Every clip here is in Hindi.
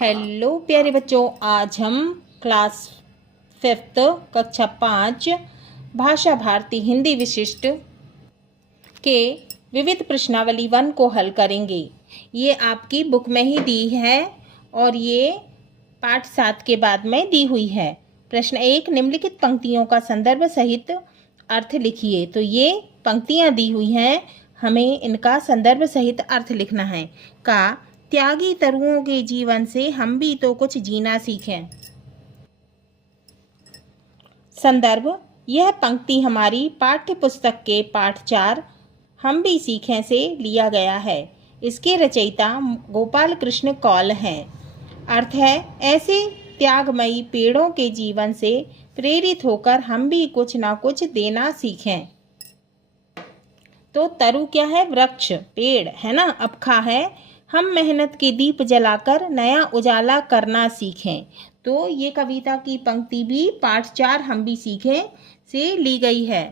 हेलो प्यारे बच्चों, आज हम क्लास 5th कक्षा 5 भाषा भारती हिंदी विशिष्ट के विविध प्रश्नावली 1 को हल करेंगे। ये आपकी बुक में ही दी है और ये पाठ 7 के बाद में दी हुई है। प्रश्न 1, निम्नलिखित पंक्तियों का संदर्भ सहित अर्थ लिखिए। तो ये पंक्तियां दी हुई हैं, हमें इनका संदर्भ सहित अर्थ लिखना है। का त्यागी तरुओं के जीवन से हम भी तो कुछ जीना सीखें। संदर्भ, यह पंक्ति हमारी पाठ्य पुस्तक के पाठ 4 हम भी सीखें से लिया गया है। इसके रचयिता गोपाल कृष्ण कौल हैं। अर्थ है, ऐसे त्यागमयी पेड़ों के जीवन से प्रेरित होकर हम भी कुछ ना कुछ देना सीखें। तो तरु क्या है? वृक्ष, पेड़ है ना। अब खा है, हम मेहनत के दीप जलाकर नया उजाला करना सीखें। तो ये कविता की पंक्ति भी पाठ 4 हम भी सीखें से ली गई है।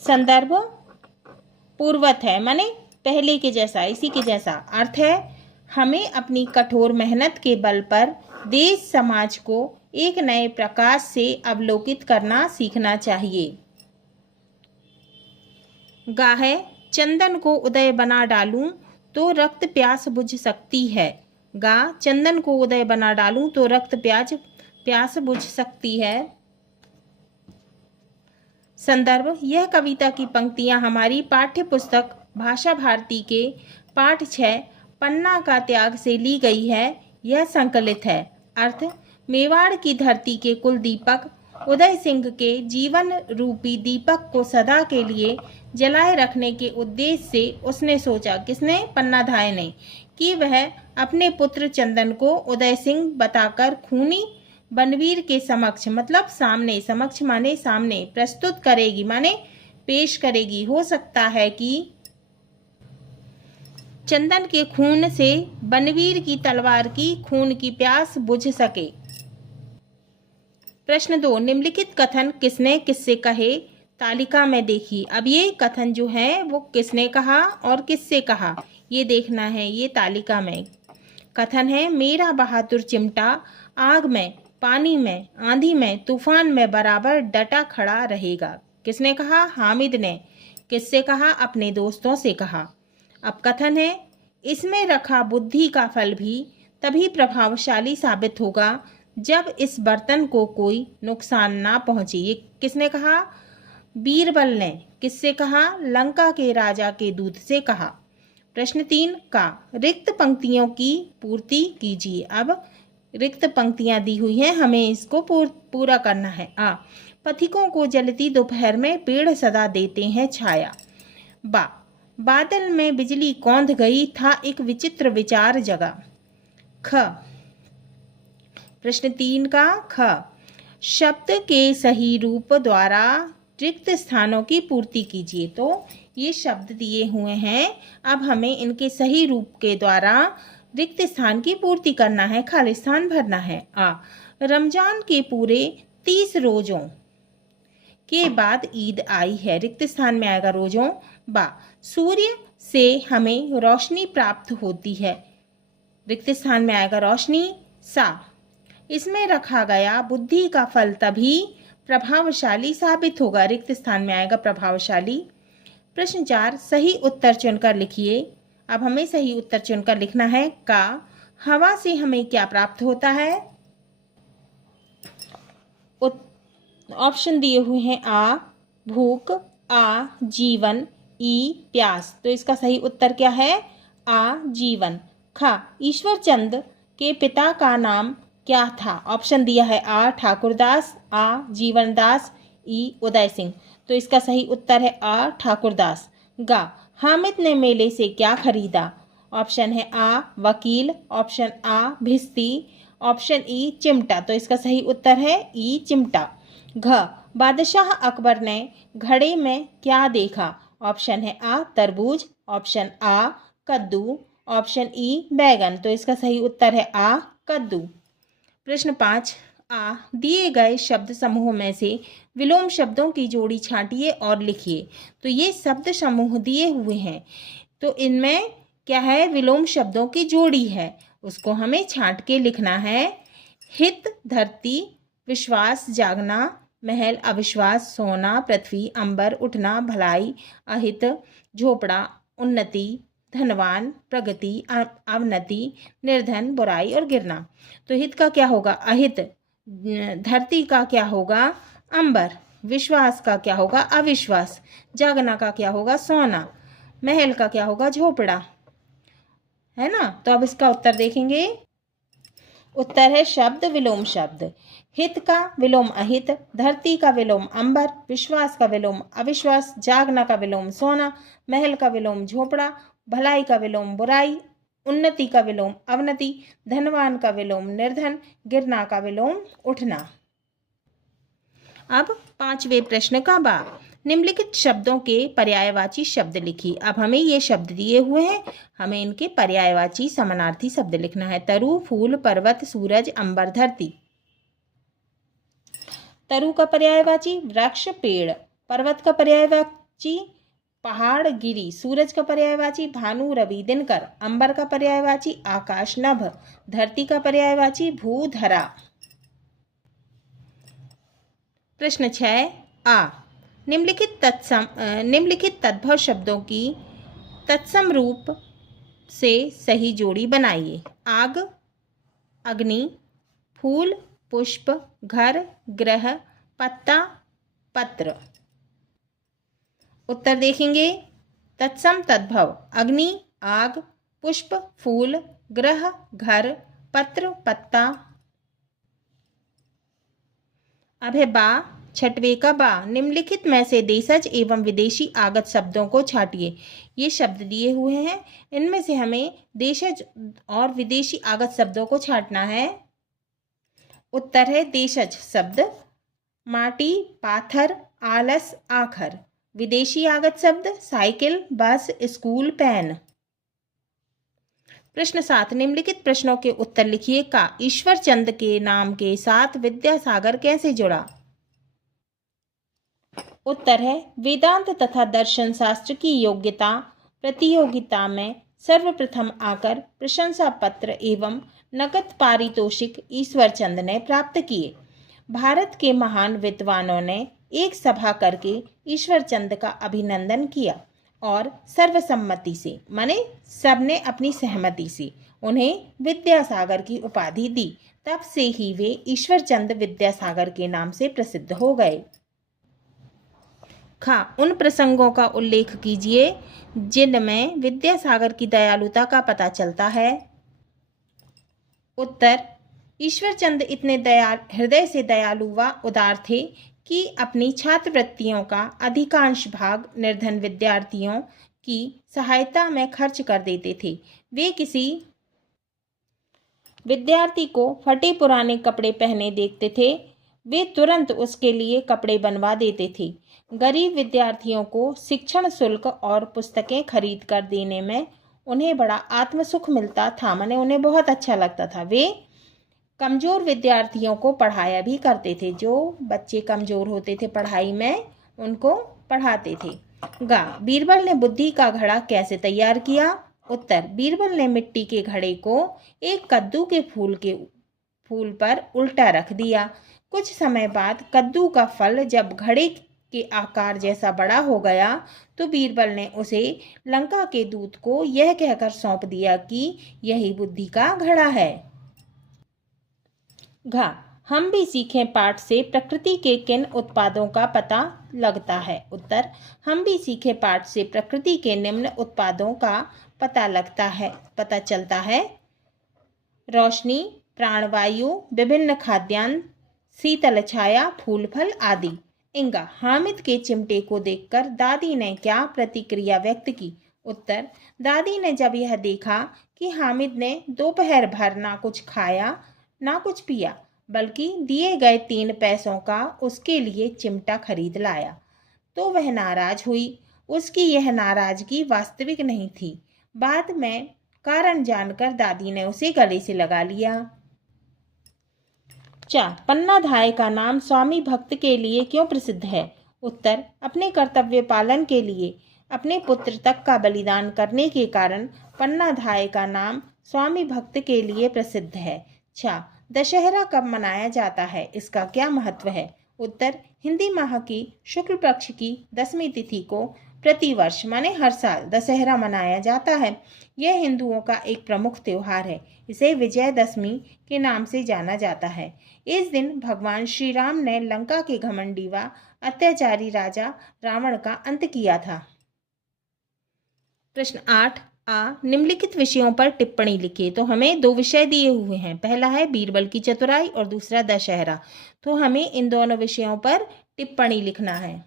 संदर्भ पूर्वत है, माने पहले के जैसा, इसी के जैसा। अर्थ है, हमें अपनी कठोर मेहनत के बल पर देश समाज को एक नए प्रकाश से अवलोकित करना सीखना चाहिए। गा है, चंदन को उदय बना डालूं तो रक्त प्यास बुझ सकती है। गा, चंदन को उदय बना डालूं तो रक्त प्यास बुझ सकती है। संदर्भ, यह कविता की पंक्तियां हमारी पाठ्य पुस्तक भाषा भारती के पाठ 6 पन्ना का त्याग से ली गई है। यह संकलित है। अर्थ, मेवाड़ की धरती के कुल दीपक उदय सिंह के जीवन रूपी दीपक को सदा के लिए जलाए रखने के उद्देश्य से उसने सोचा, किसने? पन्नाधाय ने, कि वह अपने पुत्र चंदन को उदय सिंह बताकर खूनी बनवीर के समक्ष, मतलब सामने, समक्ष माने सामने, प्रस्तुत करेगी माने पेश करेगी। हो सकता है कि चंदन के खून से बनवीर की तलवार की खून की प्यास बुझ सके। प्रश्न 2, निम्नलिखित कथन किसने किससे कहे? तालिका में देखिए। अब ये कथन जो है वो किसने कहा और किससे कहा, ये देखना है। ये तालिका में कथन है, मेरा बहादुर चिमटा आग में, पानी में, आंधी में, तूफान में बराबर डटा खड़ा रहेगा। किसने कहा? हामिद ने। किससे कहा? अपने दोस्तों से कहा। अब कथन है, इसमें रखा बुद्धि का फल भी तभी प्रभावशाली साबित होगा जब इस बर्तन को कोई नुकसान ना पहुंचे। ये किसने कहा? बीरबल ने। किससे कहा? लंका के राजा के दूत से कहा। प्रश्न 3 का रिक्त पंक्तियों की पूर्ति कीजिए। अब रिक्त पंक्तियां दी हुई हैं, हमें इसको पूरा करना है। आ, पथिकों को जलती दोपहर में पेड़ सदा देते हैं छाया। बा, बादल में बिजली कौंध गई था एक विचित्र विचार जगा। ख, प्रश्न 3 का ख, शब्द के सही रूप द्वारा रिक्त स्थानों की पूर्ति कीजिए। तो ये शब्द दिए हुए हैं, अब हमें इनके सही रूप के द्वारा रिक्त स्थान की पूर्ति करना है, खाली स्थान भरना है। आ, रमजान के पूरे 30 रोजों के बाद ईद आई है। रिक्त स्थान में आएगा रोजों। बा, सूर्य से हमें रोशनी प्राप्त होती है। रिक्त स्थान में आएगा रोशनी। सा, इसमें रखा गया बुद्धि का फल तभी प्रभावशाली साबित होगा। रिक्त स्थान में आएगा प्रभावशाली। प्रश्न 4, सही उत्तर चुनकर लिखिए। अब हमें सही उत्तर चुनकर लिखना है। का, हवा से हमें क्या प्राप्त होता है? ऑप्शन दिए हुए हैं, आ भूख, आ जीवन, ई प्यास। तो इसका सही उत्तर क्या है? आ जीवन। खा, ईश्वर चंद के पिता का नाम क्या था? ऑप्शन दिया है, आ ठाकुरदास, आ जीवनदास, ई उदय सिंह। तो इसका सही उत्तर है आ ठाकुरदास। गा, हामिद ने मेले से क्या खरीदा? ऑप्शन है आ वकील, ऑप्शन आ भिस्ती, ऑप्शन ई चिमटा। तो इसका सही उत्तर है ई चिमटा। घ, बादशाह अकबर ने घड़े में क्या देखा? ऑप्शन है आ तरबूज, ऑप्शन आ कद्दू, ऑप्शन ई बैगन। तो इसका सही उत्तर है आ कद्दू। प्रश्न 5, आ, दिए गए शब्द समूह में से विलोम शब्दों की जोड़ी छांटिए और लिखिए। तो ये शब्द समूह दिए हुए हैं, तो इनमें क्या है? विलोम शब्दों की जोड़ी है, उसको हमें छांट के लिखना है। हित धरती, विश्वास जागना, महल अविश्वास, सोना पृथ्वी, अंबर उठना, भलाई अहित, झोपड़ा उन्नति, धनवान प्रगति, अवनति, निर्धन बुराई और गिरना। तो हित का क्या होगा? अहित। धरती का क्या होगा? अंबर। विश्वास का क्या होगा? अविश्वास। जागना का क्या होगा? सोना। महल का क्या होगा? झोपड़ा, है ना। तो अब इसका उत्तर देखेंगे। उत्तर है शब्द विलोम शब्द। हित का विलोम अहित, धरती का विलोम अंबर, विश्वास का विलोम अविश्वास, जागना का विलोम सोना, महल का विलोम झोपड़ा, भलाई का विलोम बुराई, उन्नति का विलोम अवनति, धनवान का विलोम निर्धन, गिरना का विलोम उठना। अब 5वें प्रश्न का बा, निम्नलिखित शब्दों के पर्यायवाची शब्द लिखिए। अब हमें ये शब्द दिए हुए हैं, हमें इनके पर्यायवाची समानार्थी शब्द लिखना है। तरु फूल, पर्वत, सूरज, अंबर, धरती। तरु का पर्यायवाची वृक्ष पेड़, पर्वत का पर्यायवाची पहाड़ गिरी, सूरज का पर्यायवाची भानु रवि दिनकर, अंबर का पर्यायवाची आकाश नभ, धरती का पर्यायवाची भू धरा। प्रश्न 6 आ, निम्नलिखित तद्भव शब्दों की तत्सम रूप से सही जोड़ी बनाइए। आग अग्नि, फूल पुष्प, घर ग्रह, पत्ता पत्र। उत्तर देखेंगे। तत्सम तद्भव अग्नि आग, पुष्प फूल, ग्रह घर, पत्र पत्ता। अब है बा, 6वें का बा, निम्नलिखित में से देशज एवं विदेशी आगत शब्दों को छांटिए। ये शब्द दिए हुए हैं, इनमें से हमें देशज और विदेशी आगत शब्दों को छांटना है। उत्तर है देशज शब्द माटी पाथर, आलस आखर। विदेशी आगत शब्द साइकिल, बस, स्कूल, पेन। प्रश्न 7, निम्नलिखित प्रश्नों के उत्तर लिखिए। का ईश्वर चंद के नाम के साथ विद्यासागर कैसे जुड़ा? उत्तर है वेदांत तथा दर्शन शास्त्र की योग्यता प्रतियोगिता में सर्वप्रथम आकर प्रशंसा पत्र एवं नकद पारितोषिक ईश्वर चंद ने प्राप्त किए। भारत के महान विद्वानों ने एक सभा करके ईश्वर चंद का अभिनंदन किया और सर्वसम्मति से, माने सबने अपनी सहमति से, उन्हें विद्यासागर की उपाधि दी। तब से ही वे ईश्वर चंद विद्यासागर के नाम से प्रसिद्ध हो गए। खा, उन प्रसंगों का उल्लेख कीजिए जिनमें विद्यासागर की दयालुता का पता चलता है। उत्तर, ईश्वर चंद इतने हृदय से दयालु व उदार थे कि अपनी छात्रवृत्तियों का अधिकांश भाग निर्धन विद्यार्थियों की सहायता में खर्च कर देते थे। वे किसी विद्यार्थी को फटे पुराने कपड़े पहने देखते थे, वे तुरंत उसके लिए कपड़े बनवा देते थे। गरीब विद्यार्थियों को शिक्षण शुल्क और पुस्तकें खरीद कर देने में उन्हें बड़ा आत्मसुख मिलता था, माने उन्हें बहुत अच्छा लगता था। वे कमज़ोर विद्यार्थियों को पढ़ाया भी करते थे, जो बच्चे कमज़ोर होते थे पढ़ाई में उनको पढ़ाते थे। गा, बीरबल ने बुद्धि का घड़ा कैसे तैयार किया? उत्तर, बीरबल ने मिट्टी के घड़े को एक कद्दू के फूल पर उल्टा रख दिया। कुछ समय बाद कद्दू का फल जब घड़े के आकार जैसा बड़ा हो गया तो बीरबल ने उसे लंका के दूत को यह कहकर सौंप दिया कि यही बुद्धि का घड़ा है। घा, हम भी सीखें पाठ से प्रकृति के किन उत्पादों का पता लगता है? उत्तर, हम भी सीखें पाठ से प्रकृति के निम्न उत्पादों का पता चलता है। रोशनी, प्राणवायु, विभिन्न खाद्यान्न, शीतल छाया, फूल फल आदि। इंगा, हामिद के चिमटे को देखकर दादी ने क्या प्रतिक्रिया व्यक्त की? उत्तर, दादी ने जब यह देखा कि हामिद ने दोपहर भर ना कुछ खाया ना कुछ पिया, बल्कि दिए गए 3 पैसों का उसके लिए चिमटा खरीद लाया, तो वह नाराज हुई। उसकी यह नाराजगी वास्तविक नहीं थी। बाद में कारण जानकर दादी ने उसे गले से लगा लिया। पन्ना धाय का नाम स्वामी भक्त के लिए क्यों प्रसिद्ध है? उत्तर, अपने कर्तव्य पालन के लिए। अपने पुत्र तक का बलिदान करने के कारण पन्नाधाय का नाम स्वामी भक्त के लिए प्रसिद्ध है। अच्छा, दशहरा कब मनाया जाता है, इसका क्या महत्व है? उत्तर, हिंदी माह की शुक्ल पक्ष की 10वीं तिथि को प्रतिवर्ष माने हर साल दशहरा मनाया जाता है। यह हिंदुओं का एक प्रमुख त्योहार है। इसे विजयदशमी के नाम से जाना जाता है। इस दिन भगवान श्री राम ने लंका के घमंडी व अत्याचारी राजा रावण का अंत किया था। प्रश्न 8 आ, निम्नलिखित विषयों पर टिप्पणी लिखिए। तो हमें 2 विषय दिए हुए हैं, पहला है बीरबल की चतुराई और दूसरा दशहरा। तो हमें इन दोनों विषयों पर टिप्पणी लिखना है।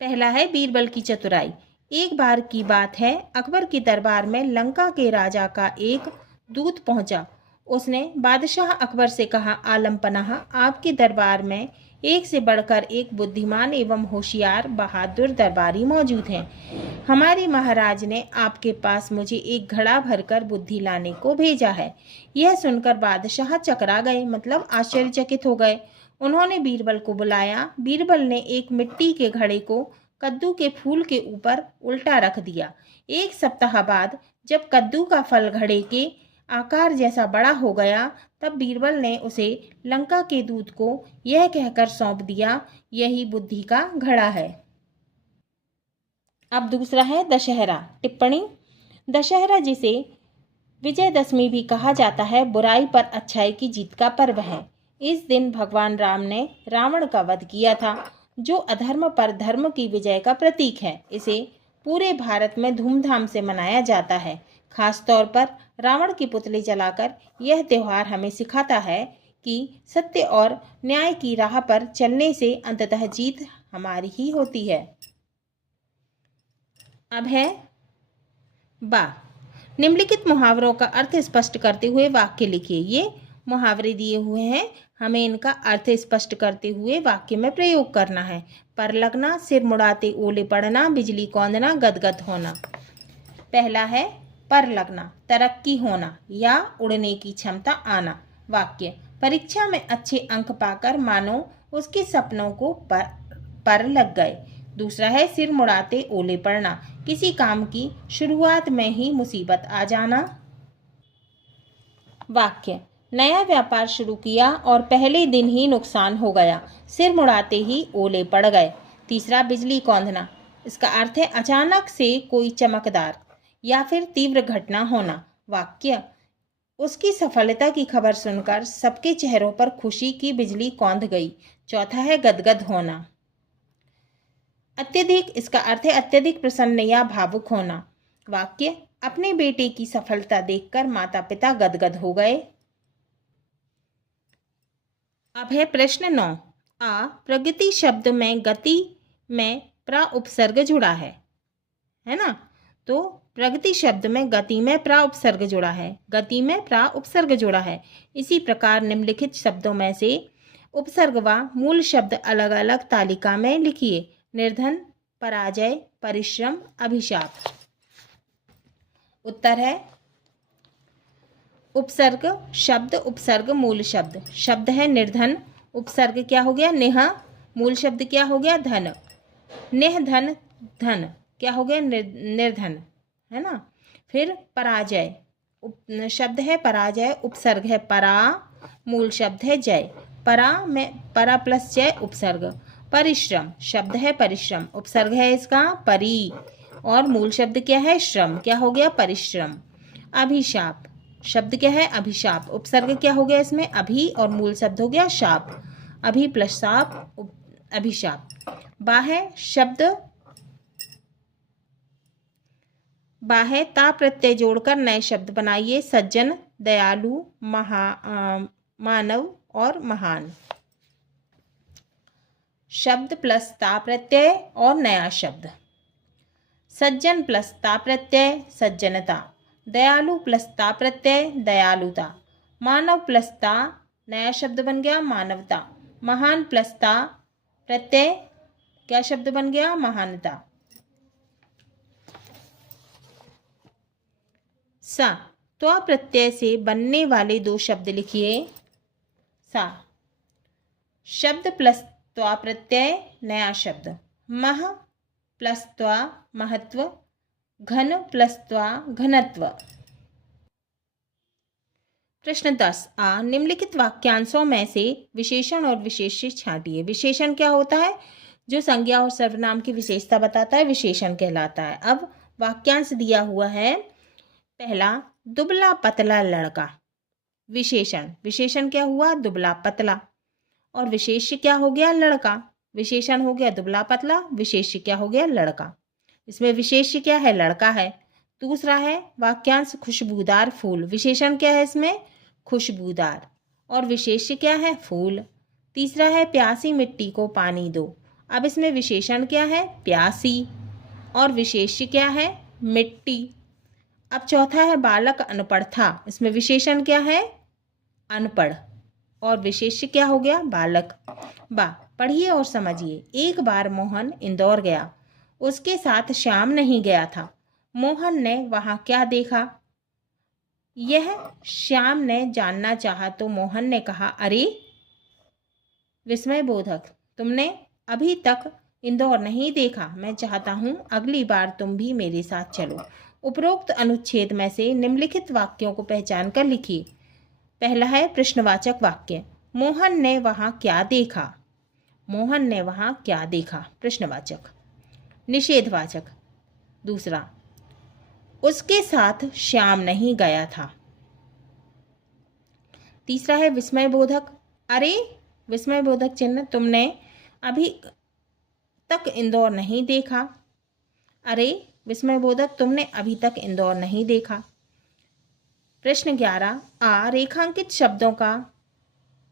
पहला है बीरबल की चतुराई। एक बार की बात है, अकबर के दरबार में लंका के राजा का एक दूत पहुंचा। उसने बादशाह अकबर से कहा, आलम पनाह, आपके दरबार में एक से बढ़कर एक बुद्धिमान एवं होशियार बहादुर दरबारी मौजूद हैं। हमारे महाराज ने आपके पास मुझे एक घड़ा भरकर बुद्धि लाने को भेजा है। यह सुनकर बादशाह चकरा गए, मतलब आश्चर्यचकित हो गए। उन्होंने बीरबल को बुलाया। बीरबल ने एक मिट्टी के घड़े को कद्दू के फूल के ऊपर उल्टा रख दिया। 1 सप्ताह बाद जब कद्दू का फल घड़े के आकार जैसा बड़ा हो गया, तब बीरबल ने उसे लंका के दूत को यह कहकर सौंप दिया, यही बुद्धि का घड़ा है। अब दूसरा है दशहरा। टिप्पणी, दशहरा जिसे विजयदशमी भी कहा जाता है, बुराई पर अच्छाई की जीत का पर्व है। इस दिन भगवान राम ने रावण का वध किया था, जो अधर्म पर धर्म की विजय का प्रतीक है। इसे पूरे भारत में धूमधाम से मनाया जाता है। खास तौर पर रावण के पुतले जलाकर यह त्योहार हमें सिखाता है कि सत्य और न्याय की राह पर चलने से अंततः जीत हमारी ही होती है। अब है बा, निम्नलिखित मुहावरों का अर्थ स्पष्ट करते हुए वाक्य लिखिए। ये मुहावरे दिए हुए हैं, हमें इनका अर्थ स्पष्ट करते हुए वाक्य में प्रयोग करना है। पर लगना, सिर मुड़ाते ओले पड़ना, बिजली कौंदना, गदगद होना। पहला है पर लगना, तरक्की होना या उड़ने की क्षमता आना। वाक्य, परीक्षा में अच्छे अंक पाकर मानो उसके सपनों को पर लग गए। दूसरा है सिर मुड़ाते ओले पड़ना, किसी काम की शुरुआत में ही मुसीबत आ जाना। वाक्य, नया व्यापार शुरू किया और पहले दिन ही नुकसान हो गया, सिर मुड़ाते ही ओले पड़ गए। तीसरा, बिजली कौंधना, इसका अर्थ है अचानक से कोई चमकदार या फिर तीव्र घटना होना। वाक्य, उसकी सफलता की खबर सुनकर सबके चेहरों पर खुशी की बिजली कौंध गई। चौथा है गदगद होना। अत्यधिक, इसका अर्थ है अत्यधिक प्रसन्न या भावुक होना। वाक्य, अपने बेटे की सफलता देखकर माता पिता गदगद हो गए। अब है प्रश्न 9 आ, प्रगति शब्द में गति में प्रा उपसर्ग जुड़ा है ना? तो प्रगति शब्द में गति में प्रा उपसर्ग जुड़ा है, गति में प्रा उपसर्ग जुड़ा है। इसी प्रकार निम्नलिखित शब्दों में से उपसर्ग व मूल शब्द अलग अलग तालिका में लिखिए। निर्धन, पराजय, परिश्रम, अभिशाप। उत्तर है उपसर्ग शब्द, उपसर्ग मूल शब्द। शब्द है निर्धन, उपसर्ग क्या हो गया नेह, मूल शब्द क्या हो गया धन। नेह धन, धन क्या हो गया निर्धन, है ना। फिर पराजय, शब्द है पराजय, उपसर्ग है परा, मूल शब्द है जय। परा में परा प्लस जय उपसर्ग। परिश्रम, शब्द है परिश्रम, उपसर्ग है इसका परी और मूल शब्द क्या है श्रम, क्या हो गया परिश्रम। अभिशाप, शब्द क्या है अभिशाप, उपसर्ग क्या हो गया इसमें अभि और मूल शब्द हो गया शाप, अभि प्लस शाप अभिशाप। बाहे, शब्द बाहे ता प्रत्यय जोड़कर नए शब्द बनाइए। सज्जन, दयालु, मानव और महान। शब्द प्लस ता प्रत्यय और नया शब्द। सज्जन प्लस ता प्रत्यय सज्जनता, दयालु प्लस ता प्रत्यय दयालुता, मानव प्लस ता नया शब्द बन गया मानवता, महान प्लस ता प्रत्यय क्या शब्द बन गया महानता। सा, त्वा प्रत्यय से बनने वाले 2 शब्द लिखिए। सा, शब्द प्लस त्वा प्रत्यय नया शब्द, मह प्लस्त्वा महत्व, घन प्लस्त्वा घनत्व। प्रश्न 10 आ, निम्नलिखित वाक्यांशों में से विशेषण और विशेष्य छांटिए। विशेषण क्या होता है? जो संज्ञा और सर्वनाम की विशेषता बताता है विशेषण कहलाता है। अब वाक्यांश दिया हुआ है। पहला, दुबला पतला लड़का। विशेषण, विशेषण क्या हुआ? दुबला पतला। और विशेष्य क्या हो गया? लड़का। विशेषण हो गया दुबला पतला, विशेष्य क्या हो गया? लड़का। इसमें विशेष्य क्या है? लड़का है। दूसरा है वाक्यांश खुशबूदार फूल। विशेषण क्या है इसमें? खुशबूदार। और विशेष्य क्या है? फूल। तीसरा है प्यासी मिट्टी को पानी दो। अब इसमें विशेषण क्या है? प्यासी। और विशेष्य क्या है? मिट्टी। अब चौथा है बालक अनपढ़ था। इसमें विशेषण क्या है? अनपढ़। और विशेष्य क्या हो गया? बालक। बा, पढ़िए और समझिए। एक बार मोहन इंदौर गया। उसके साथ श्याम नहीं गया था। मोहन ने वहां क्या देखा? यह श्याम ने जानना चाहा तो मोहन ने कहा, अरे विस्मय बोधक, तुमने अभी तक इंदौर नहीं देखा। मैं चाहता हूँ अगली बार तुम भी मेरे साथ चलो। उपरोक्त अनुच्छेद में से निम्नलिखित वाक्यों को पहचान कर लिखिए। पहला है प्रश्नवाचक वाक्य। मोहन ने वहां क्या देखा? मोहन ने वहां क्या देखा? प्रश्नवाचक। निषेधवाचक। दूसरा, उसके साथ श्याम नहीं गया था। तीसरा है विस्मयबोधक। अरे विस्मयबोधक चिन्ह, तुमने अभी तक इंदौर नहीं देखा। अरे विस्मयबोधक, तुमने अभी तक इंदौर नहीं देखा। प्रश्न 11 आ, रेखांकित शब्दों का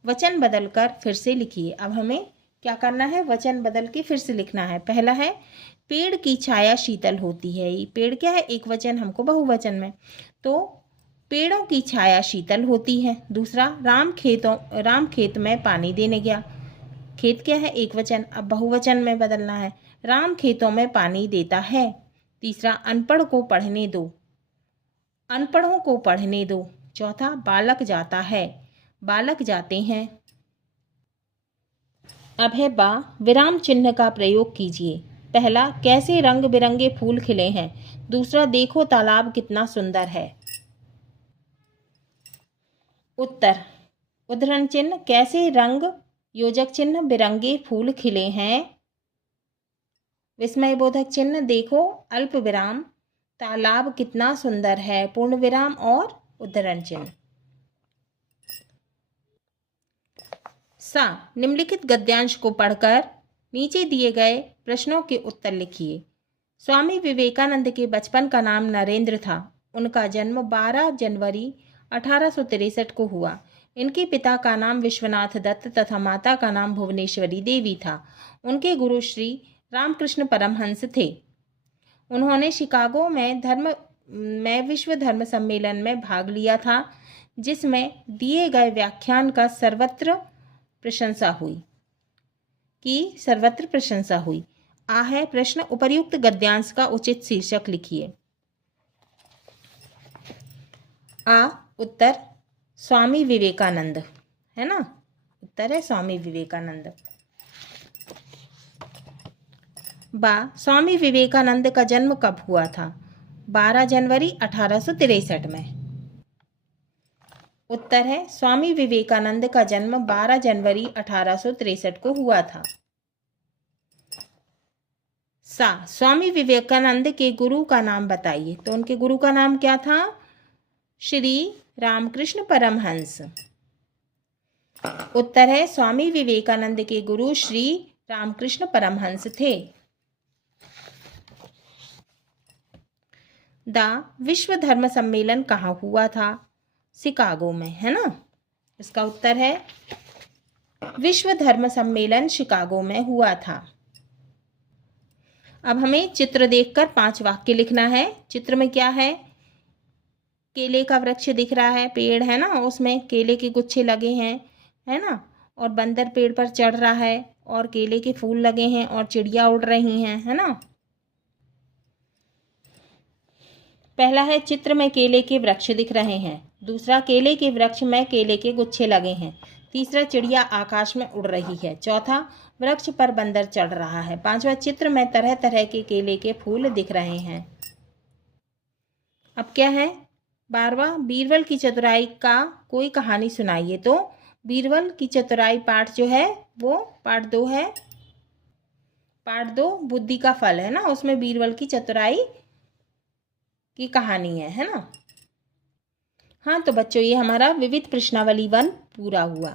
वचन बदलकर फिर से लिखिए। अब हमें क्या करना है? वचन बदल के फिर से लिखना है। पहला है पेड़ की छाया शीतल होती है। ये पेड़ क्या है? एक वचन, हमको बहुवचन में, तो पेड़ों की छाया शीतल होती है। दूसरा, राम खेत में पानी देने गया। खेत क्या है? एक वचन, अब बहुवचन में बदलना है। राम खेतों में पानी देता है। तीसरा, अनपढ़ को पढ़ने दो। अनपढ़ों को पढ़ने दो। चौथा, बालक जाता है। बालक जाते हैं। अब है बा, विराम चिन्ह का प्रयोग कीजिए। पहला, कैसे रंग बिरंगे फूल खिले हैं। दूसरा, देखो तालाब कितना सुंदर है। उत्तर, उद्धरण चिन्ह, कैसे रंग योजक चिन्ह बिरंगे फूल खिले हैं। विस्मयबोधक चिन्ह, देखो अल्प विराम तालाब कितना सुंदर है, पूर्ण विराम और उद्धरण चिन्ह। सा, निम्नलिखित गद्यांश को पढ़कर नीचे दिए गए प्रश्नों के उत्तर लिखिए। स्वामी विवेकानंद के बचपन का नाम नरेंद्र था। उनका जन्म 12 जनवरी 1863 को हुआ। इनके पिता का नाम विश्वनाथ दत्त तथा माता का नाम भुवनेश्वरी देवी था। उनके गुरु श्री रामकृष्ण परमहंस थे। उन्होंने शिकागो में विश्व धर्म सम्मेलन में भाग लिया था, जिसमें दिए गए व्याख्यान का सर्वत्र प्रशंसा हुई। आ है प्रश्न, उपर्युक्त गद्यांश का उचित शीर्षक लिखिए। आ, उत्तर स्वामी विवेकानंद है ना। उत्तर है स्वामी विवेकानंद। बा, स्वामी विवेकानंद का जन्म कब हुआ था? 12 जनवरी 1863 में। उत्तर है स्वामी विवेकानंद का जन्म 12 जनवरी 1863 को हुआ था। सा, स्वामी विवेकानंद के गुरु का नाम बताइए। तो उनके गुरु का नाम क्या था? श्री रामकृष्ण परमहंस। उत्तर है स्वामी विवेकानंद के गुरु श्री रामकृष्ण परमहंस थे। दा, विश्व धर्म सम्मेलन कहाँ हुआ था? शिकागो में, है ना। इसका उत्तर है विश्व धर्म सम्मेलन शिकागो में हुआ था। अब हमें चित्र देखकर 5 वाक्य लिखना है। चित्र में क्या है? केले का वृक्ष दिख रहा है, पेड़ है ना, उसमें केले के गुच्छे लगे हैं, है ना, और बंदर पेड़ पर चढ़ रहा है, और केले के फूल लगे हैं, और चिड़िया उड़ रही हैं, है ना। पहला है चित्र में केले के वृक्ष दिख रहे हैं। दूसरा, केले के वृक्ष में केले के गुच्छे लगे हैं। तीसरा, चिड़िया आकाश में उड़ रही है। चौथा, वृक्ष पर बंदर चढ़ रहा है। पांचवा, चित्र में तरह तरह के केले के फूल दिख रहे हैं। अब क्या है? 12वां, बीरबल की चतुराई का कोई कहानी सुनाइए। तो बीरबल की चतुराई पाठ जो है वो पाठ 2 है। पाठ 2 बुद्धि का फल है ना, उसमें बीरबल की चतुराई की कहानी है ना। हाँ तो बच्चों, ये हमारा विविध प्रश्नावली 1 पूरा हुआ।